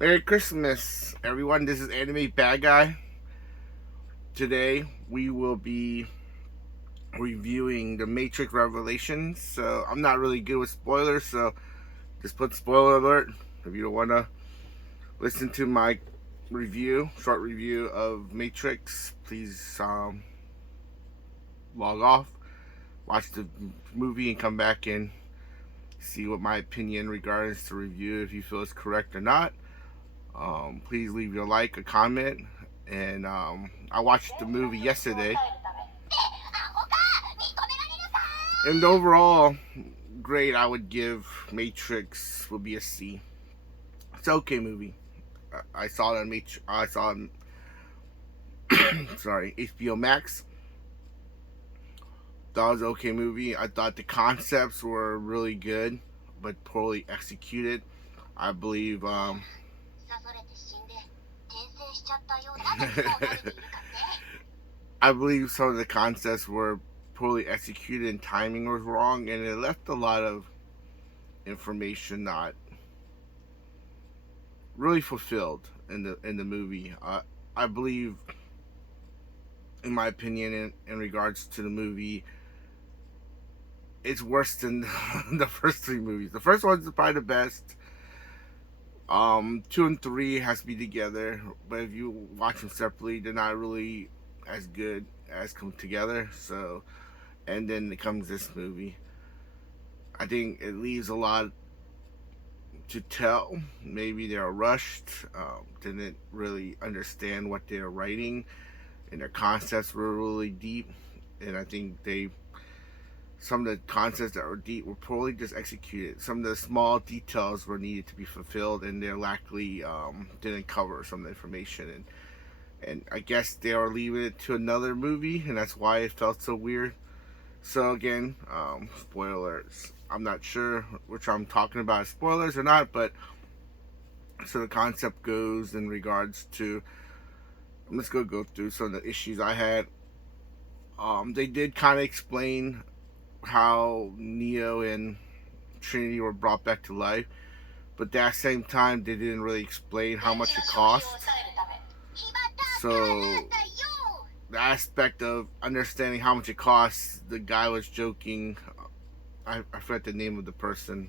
Merry Christmas, everyone. This is Anime Bad Guy. Today we will be reviewing The Matrix Revelations. So I'm not really good with spoilers, so just put spoiler alert. If you don't want to listen to my short review of Matrix, please log off, watch the movie, and come back and see what my opinion regards to review, if you feel it's correct or not. Please leave your like, a comment, and I watched the movie yesterday, and overall, grade I would give Matrix would be a C. It's an okay movie. I saw it on I saw it on, sorry, HBO Max. That was an okay movie. I thought the concepts were really good, but poorly executed. I believe I believe some of the concepts were poorly executed and timing was wrong, and it left a lot of information not really fulfilled in the movie. I believe, in my opinion, in regards to the movie, it's worse than the first three movies. The first one's probably the best. 2 and 3 has to be together, but if you watch them separately, they're not really as good as come together. So, and then it comes this movie. I think it leaves a lot to tell. Maybe they're rushed, didn't really understand what they're writing, and their concepts were really deep. And I think some of the concepts that were deep were poorly just executed. Some of the small details were needed to be fulfilled, and they likely didn't cover some of the information. And I guess they were leaving it to another movie, and that's why it felt so weird. So again, spoilers. I'm not sure which I'm talking about, spoilers or not, but so the concept goes in regards to. Let's go through some of the issues I had. They did kind of explain how Neo and Trinity were brought back to life, but at the same time they didn't really explain how much it cost. So the aspect of understanding how much it costs, the guy was joking. I forget the name of the person.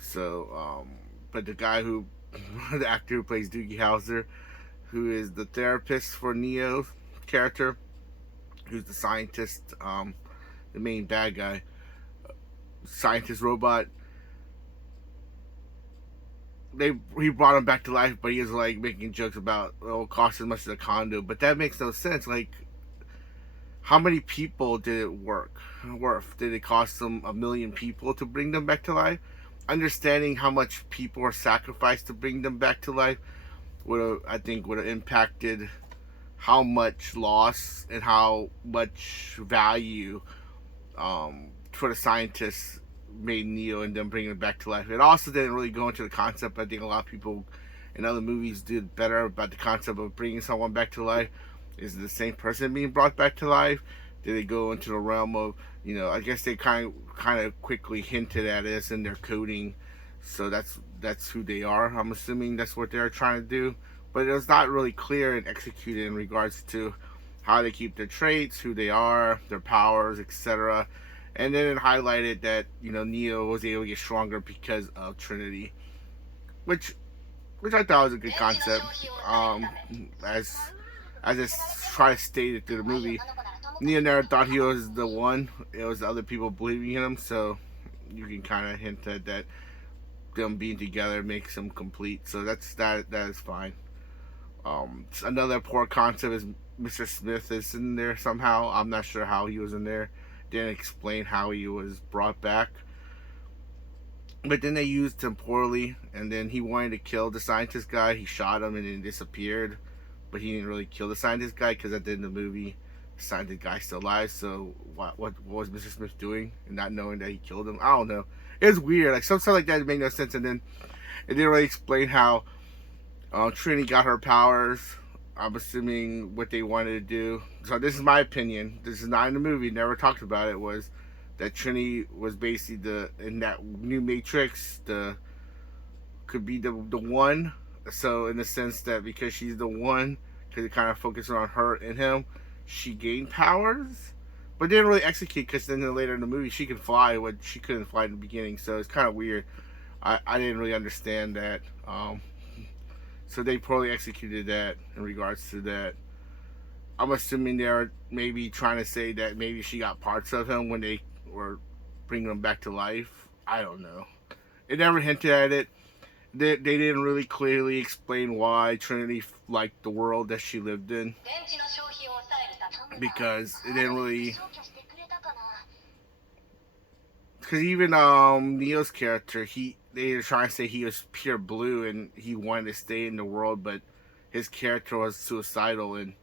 So, but the guy who, the actor who plays Doogie Howser, who is the therapist for Neo's character, who's the scientist, the main bad guy, scientist robot. He brought him back to life, but he was like making jokes about it cost as much as a condo, but that makes no sense. Like, how many people did it worth? Did it cost them 1,000,000 people to bring them back to life? Understanding how much people are sacrificed to bring them back to life would have impacted how much loss and how much value for the scientists made Neo and them bringing him back to life. It also didn't really go into the concept. I think a lot of people in other movies did better about the concept of bringing someone back to life. Is it the same person being brought back to life? Did they go into the realm of, I guess they kind of quickly hinted at it in their coding, so that's who they are. I'm assuming that's what they're trying to do, but it was not really clear and executed in regards to how they keep their traits, who they are, their powers, etc. And then it highlighted that Neo was able to get stronger because of Trinity, which I thought was a good concept. As it's try to state it through the movie, Neo never thought he was the one. It was the other people believing in him. So you can kind of hint at that them being together makes them complete. So that is fine. Another poor concept is Mr. Smith is in there somehow. I'm not sure how he was in there. Didn't explain how he was brought back. But then they used him poorly, and then he wanted to kill the scientist guy. He shot him and then disappeared. But he didn't really kill the scientist guy because at the end of the movie, the scientist guy's still alive. So what was Mr. Smith doing and not knowing that he killed him? I don't know. It was weird. Like some stuff like that made no sense. And then it didn't really explain how Trinity got her powers. I'm assuming what they wanted to do. So this is my opinion. This is not in the movie. Never talked about it. Was that Trinity was basically in that new Matrix could be the one So in the sense that because she's the one, because it kind of focuses on her and him, she gained powers, but didn't really execute because then later in the movie she can fly what she couldn't fly in the beginning. So it's kind of weird. I didn't really understand that. So they probably executed that in regards to that. I'm assuming they're maybe trying to say that maybe she got parts of him when they were bringing him back to life. I don't know. It never hinted at it. They didn't really clearly explain why Trinity liked the world that she lived in because it didn't really. Because even Neo's character, they were trying to say he was pure blue and he wanted to stay in the world, but his character was suicidal and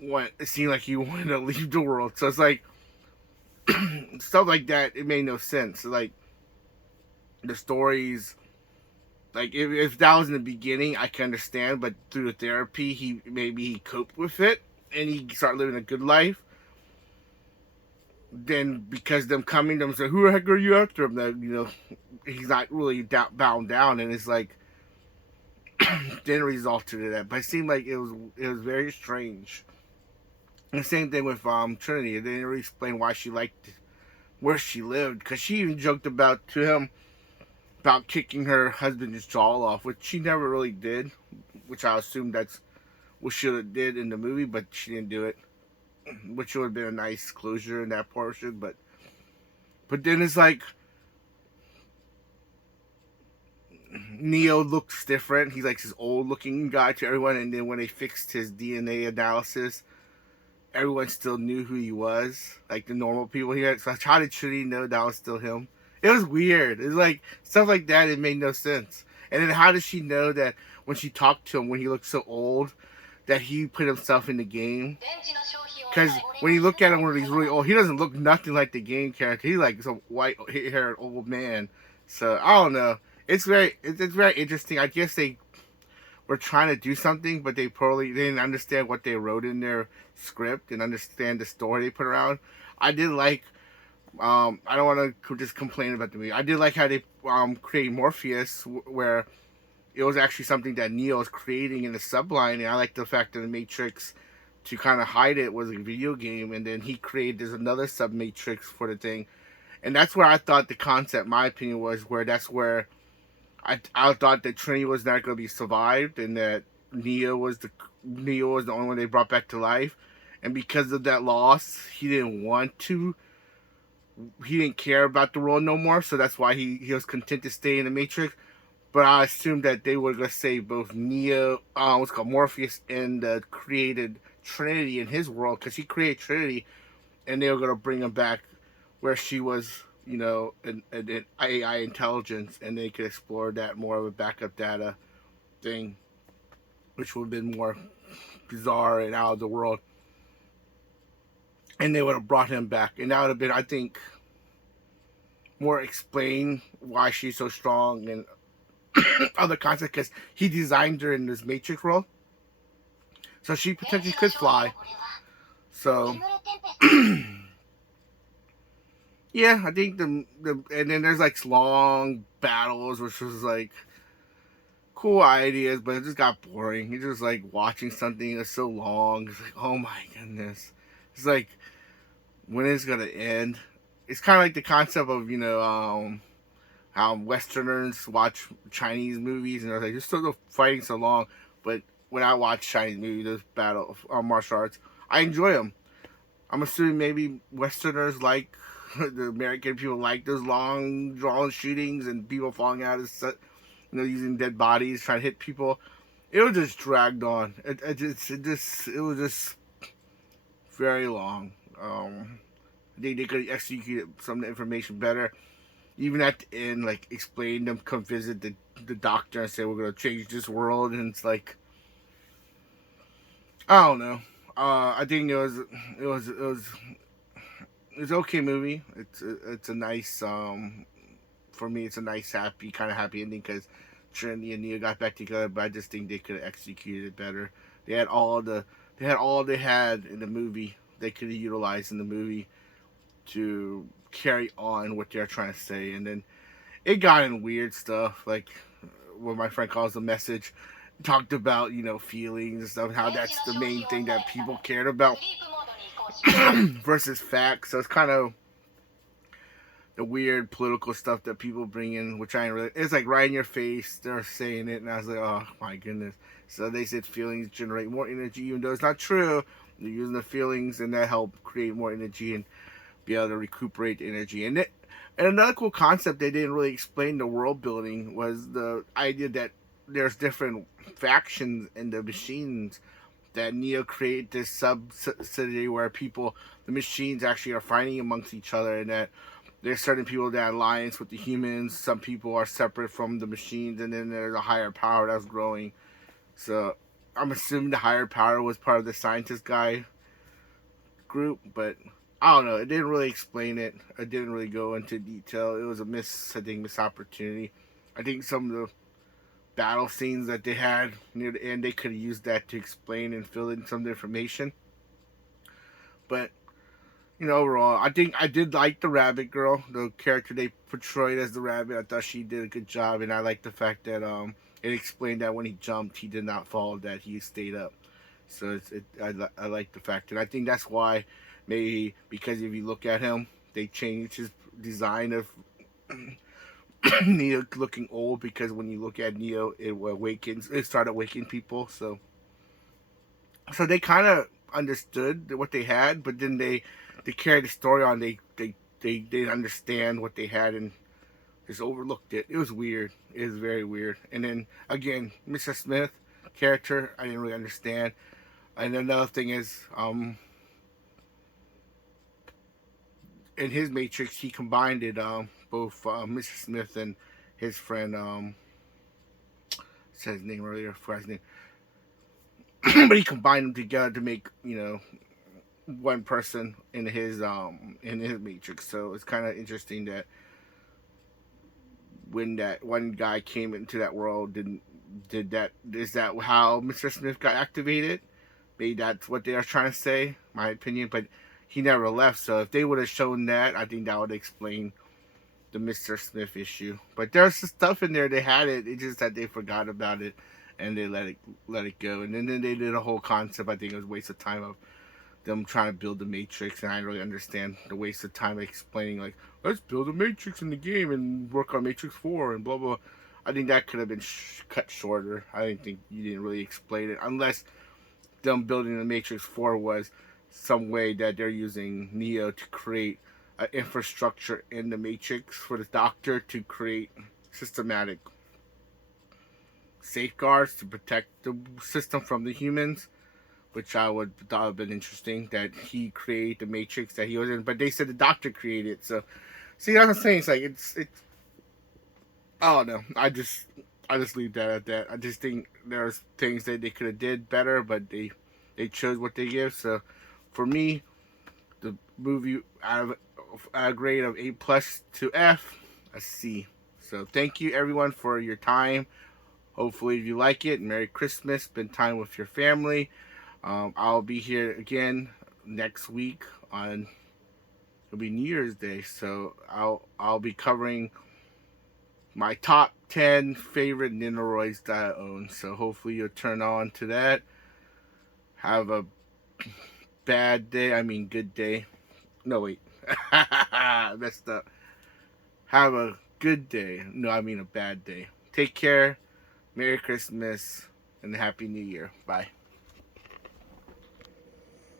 it seemed like he wanted to leave the world. So it's like stuff like that. It made no sense. Like the stories, like if that was in the beginning, I can understand. But through the therapy, he coped with it and he started living a good life. Then because them coming, them say, "Who the heck are you after him?" That he's not really bound down, and it's like didn't result to that. But it seemed like it was very strange. And the same thing with Trinity. They didn't really explain why she liked where she lived, because she even joked about to him about kicking her husband's jaw off, which she never really did. Which I assume that's what she would have did in the movie, but she didn't do it. Which would have been a nice closure in that portion, but then it's like Neo looks different. He's like this old looking guy to everyone, and then when they fixed his DNA analysis, everyone still knew who he was. Like the normal people here. So how did Trinity know that was still him? It was weird. It was like stuff like that. It made no sense. And then how does she know that when she talked to him when he looked so old, that he put himself in the game? Because when you look at him when he's really old, he doesn't look nothing like the game character. He's like some white-haired old man. So I don't know. It's very interesting. I guess they were trying to do something, but they didn't understand what they wrote in their script and understand the story they put around. I did like. I don't want to just complain about the movie. I did like how they created Morpheus, where it was actually something that Neo was creating in the subline, and I like the fact that the Matrix, to kind of hide it, was a video game, and then he created there's another sub Matrix for the thing, and that's where I thought the concept, my opinion, was where that's where I thought that Trinity was not going to be survived, and that Neo was the only one they brought back to life, and because of that loss, he didn't care about the world no more, so that's why he was content to stay in the Matrix. But I assumed that they were going to save both Neo, what's called Morpheus, and the created Trinity in his world, because he created Trinity, and they were going to bring him back where she was, an AI intelligence, and they could explore that more of a backup data thing, which would have been more bizarre and out of the world. And they would have brought him back, and that would have been, I think, more explain why she's so strong and other concepts, because he designed her in this Matrix world, so she potentially could fly. So yeah, I think the and then there's like long battles, which was like cool ideas, but it just got boring. It's just like watching something that's so long. It's like, oh my goodness, it's like, when is it gonna end? It's kind of like the concept of how Westerners watch Chinese movies, and they're like, they're still fighting so long. But when I watch Chinese movies, those battle martial arts, I enjoy them. I'm assuming maybe Westerners like the American people like those long drawn shootings and people falling out of using dead bodies trying to hit people. It was just dragged on. It was just very long. They could have executed some of the information better. Even at the end, like, explain them, come visit the doctor and say, we're going to change this world. And it's like, I don't know. I think it was okay movie. It's a nice, for me, it's a nice, kind of happy ending, because Trinity and Neo got back together, but I just think they could have executed it better. They had all they had in the movie, they could have utilized in the movie to carry on what they're trying to say. And then it got in weird stuff, like what my friend calls the message. talked about, you know, feelings and stuff, how that's the main thing that people cared about versus facts. So it's kind of the weird political stuff that people bring in, which I ain't really. It's like right in your face. They're saying it, and I was like, oh my goodness. So they said feelings generate more energy, even though it's not true. They're using the feelings, and that help create more energy and be able to recuperate the energy. And another cool concept they didn't really explain the world building was the idea that there's different factions in the machines, that Neo create this subsidiary where people, the machines actually are fighting amongst each other, and that there's certain people that alliance with the humans. Some people are separate from the machines, and then there's a higher power that's growing. So I'm assuming the higher power was part of the scientist guy group, but I don't know. It didn't really explain it. It didn't really go into detail. It was a missed opportunity. I think some of the battle scenes that they had near the end, they could have used that to explain and fill in some of the information. But you know, overall, I think I did like the Rabbit Girl, the character they portrayed as the Rabbit. I thought she did a good job, and I like the fact that it explained that when he jumped, he did not fall; that he stayed up. So I like the fact, and I think that's why maybe because if you look at him, they changed his design of Neo looking old, because when you look at Neo, it started waking people. So they kind of understood what they had, but then they carried the story on. They didn't understand what they had and just overlooked it. It was weird. It was very weird. And then again, Mr. Smith character, I didn't really understand. And another thing is, in his Matrix, he combined it, both Mr. Smith and his friend, said his name earlier, forgot his name, but he combined them together to make, you know, one person in his Matrix. So it's kind of interesting that when that one guy came into that world, did that is that how Mr. Smith got activated? Maybe that's what they are trying to say, my opinion. But he never left, so if they would have shown that, I think that would explain the Mr. Smith issue. But there's some stuff in there, they had it. It's just that they forgot about it and they let it go. And then they did a whole concept. I think it was a waste of time of them trying to build the Matrix, and I didn't really understand the waste of time explaining like, let's build a Matrix in the game and work on Matrix 4 and blah blah. I think that could have been cut shorter. I didn't think you didn't really explain it, unless them building the Matrix 4 was some way that they're using Neo to create an infrastructure in the Matrix for the Doctor to create systematic safeguards to protect the system from the humans, which I would thought would have been interesting, that he created the Matrix that he was in. But they said the Doctor created it. So see, that's what I'm saying. It's like it's I don't know. I just leave that at that. I just think there's things that they could have did better, but they chose what they give. So for me, the movie out of a grade of A+to F, a C. So thank you everyone for your time. Hopefully, if you like it, Merry Christmas. Spend time with your family. I'll be here again next week on, it'll be New Year's Day, so I'll be covering my top 10 favorite Nintoroids that I own. So hopefully you'll turn on to that. Have a good day. No wait, messed up. Have a good day. No, I mean a bad day. Take care. Merry Christmas and Happy New Year. Bye.